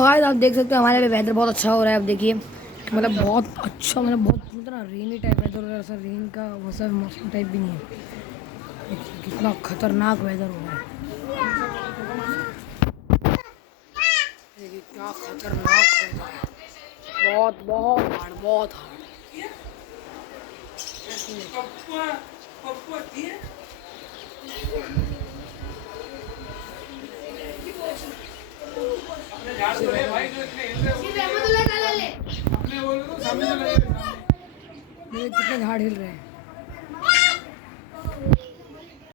Guys आप देख सकते हो हमारे यहाँ वेदर बहुत अच्छा हो रहा है। अब देखिए मतलब बहुत अच्छा, मतलब बहुत मतलब ना रेनी टाइप वेदर हो रहा है। ऐसा रेन का वैसा मौसम टाइप भी नहीं है। देखिए कितना खतरनाक वेदर हो रहा है। देखिए क्या खतरनाक वेदर है। बहुत बहुत हार्ड, बहुत हार्ड। मेरे कितने झाड़ हिल रहे हैं।